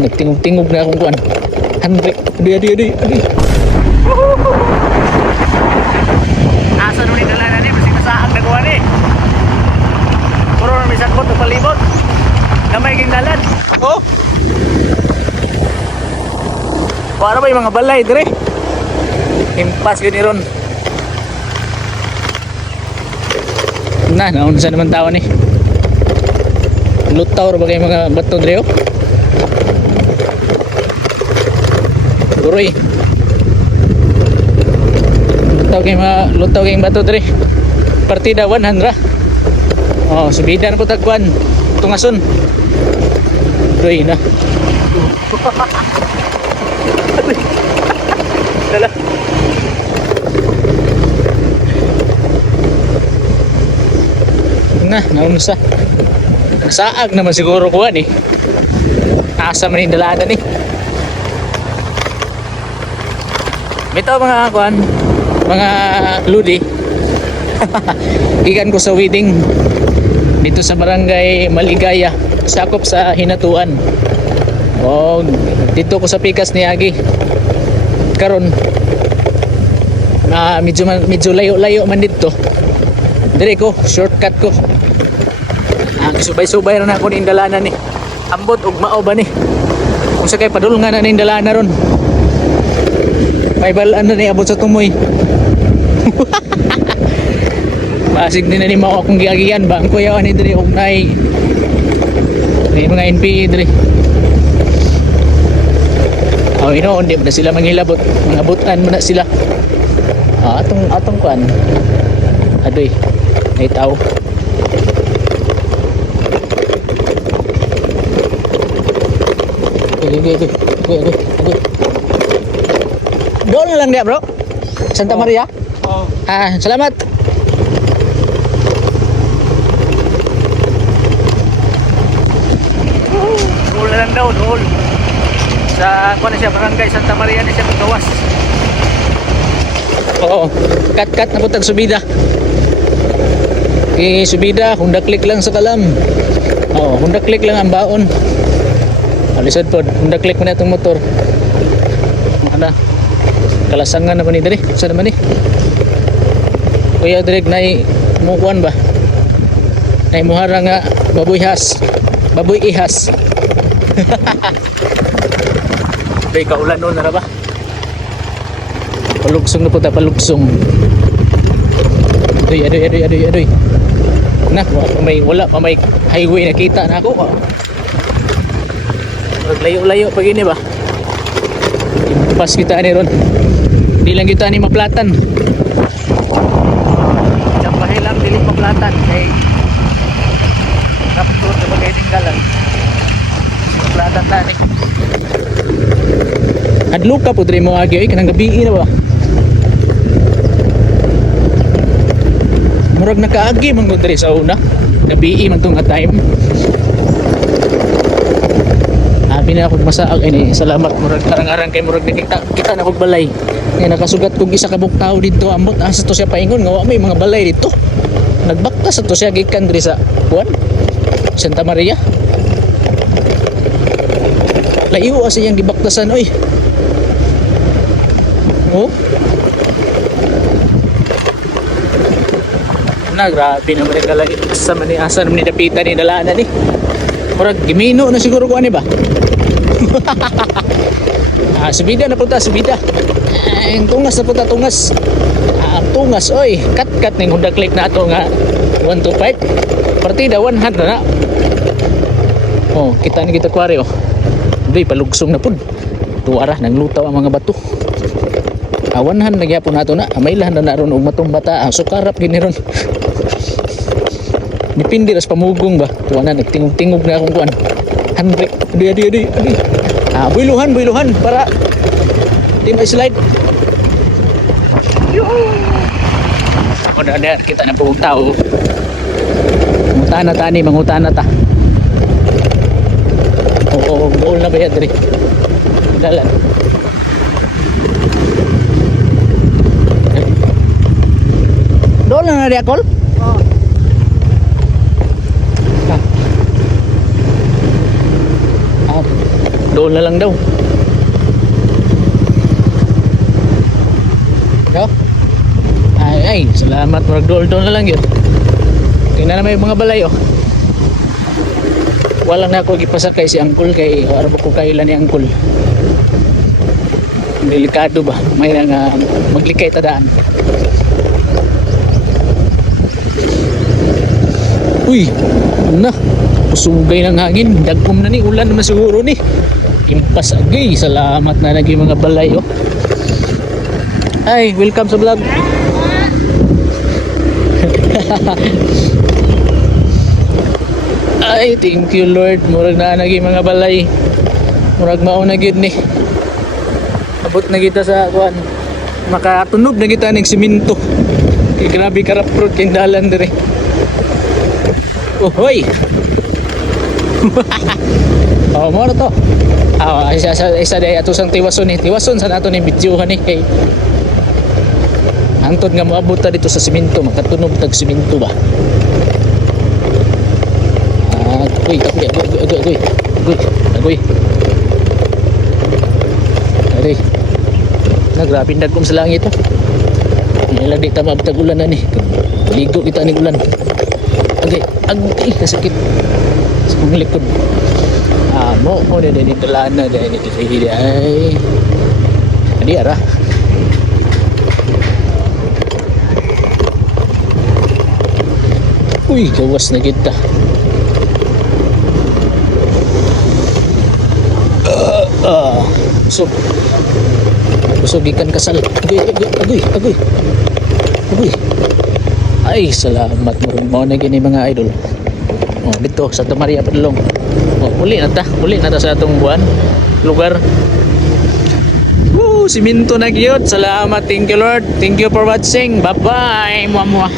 Nagtingog-tingog na akong kuan. Handbrake. Adi. Asa nung nidala na ni, masing nasaag na kuan eh. Puro na may sakot o palibot. Gamay king dalan. Oh! Para ba yung mga balay dire? Impas yun iron. Naunsa naman tao ni. Lutaw ba kayo mga bato dire oh? Guroy. Lutaw kayo bato dire. Partida 100. Oh, subida na po tagkuan. Tungason. Guroy na. Dala. Naunsa. Nasaag naman siguro kuan eh. Asa man yung dalada ni. Ito mga kuan, mga ludi. Ikan ko sa wedding dito sa barangay Maligaya, sakop sa Hinatuan. Oh, dito ko sa pikas ni Agi. Karon medyo layo-layo man dito. Dire ko, shortcut ko. Subay-subay na ako ning dalanan ni. Ambot ug mao ba ni? Kung sa kay padulngan na ning dalanan ron. May balaan na ni abot sa tumoy. Pasig din na ni mao akong giagian ba? Ang kuya ni dire og nay. May mga NPE dire. Oh, hindi ba na sila manghilabot? Mga butan mo na sila. Atong kuan. Adoy. Ay tao. Okay. Doon na lang dia bro. Santa Maria. Oh. Salamat. Doon lang daw, doon. Sa kuan siya barangay Santa Maria ni siya paggawas. Oo. Kat na putag subida. Subida, Honda Click lang sa kalam. Oo, Honda Click lang ang baon. Alisod po, Honda Click mo na itong motor. Ano? Kalasangan naman ni Dre. Saan naman ni? Kuya Dre, nai mukuan ba? Nai muhara nga baboy has. Baboy ihas. Bay kaulan noon na ba? Palugsong na po ta, palugsong. Adoy. Wala pa may highway nakita na ako. Layo-layo pag ini ba? Impas kita ni ron. Hindi lang kita ni maplatan. Sampahe lang dili maplatan kay kaptur sa bagay tinggalan. Maplatan na ni. Adlo ka po diri mo agi ay kanang gabi na ba? Murag nakaagi man gud diri sa una. Gabi man tong time. Abi na ako masaag ini. Salamat murag arang-arang kay murag kita na kog balay. Nga nakasugat kog isa ka buktaw dito ambot asa to siya paingon nga wa may mga balay dito. Nagbaktas to siya gikan diri sa kuan Santa Maria. Layo asa yang gibaktasan oy. Oh. Grabe naman yung dala sa maniasan ni dapitan ni dalaan ni murag gimino na siguro ko ani ba. Subida na punta subida. Tungas na punta tungas. Tungas oy kat ning Honda Click na ato nga 125 partida 100 na. Oh kita ni kita kware oh. Di palugsong na pud. Tuara nang lutaw ang mga bato. Awanhan nagyapon nato na amaylahan na naron og matong bata sukarap gini ron. Dipindi ras pamugong ba tuana nagtingog-tingog na akong kuan handbrake adi buyluhan para di ma slide ako na kita na pug tao mangutana ta ni mangutana ta oo goal na ba yan diri dalan doon lang na di akol. Doon na lang daw. Yo. Ay, salamat murag doon na lang yun. Tingnan na may mga balay oh. Wala na ako gipasakay si Angkol kay arabo ko kailan ni Angkol. Delikado ba? May nga maglikay tadaan. Uy, na. Usugay ng hangin. Dagkom na ni ulan naman siguro ni. Impas agay. Salamat na naging mga balay oh. Ay, welcome sa vlog. Ay, thank you Lord. Murag na naging mga balay. Murag mauna gyud ni. Abot na kita sa kuan. Makatunog na kita ning simento. Kay grabe ka road kay dalan dire. Oh, hoy. Oh, mo na to. Isa day ato sang tiwason ni. Tiwason sa nato ni bidyuhan ni kay hangtod nga moabot ta dito sa simento, makatunog tag simento ba. Agoy. Ari. Nagrapin dagkom sa langit ah. Nila di ta mabtag ulan na ni. Ligo kita ni ulan. Agay, kasakit. Sa kong likod. Mo na din dalana dahil ito sa hili ay. Adi ara. Uy, gawas na kita. Busog ikan kasal. Agoy. Ay, salamat mo na gini mga idol. Oh, dito sa Maria Padulong. Oh, uli na ta sa atong buwan lugar. Woo, siminto na gyud. Salamat, thank you Lord. Thank you for watching. Bye-bye. Muah.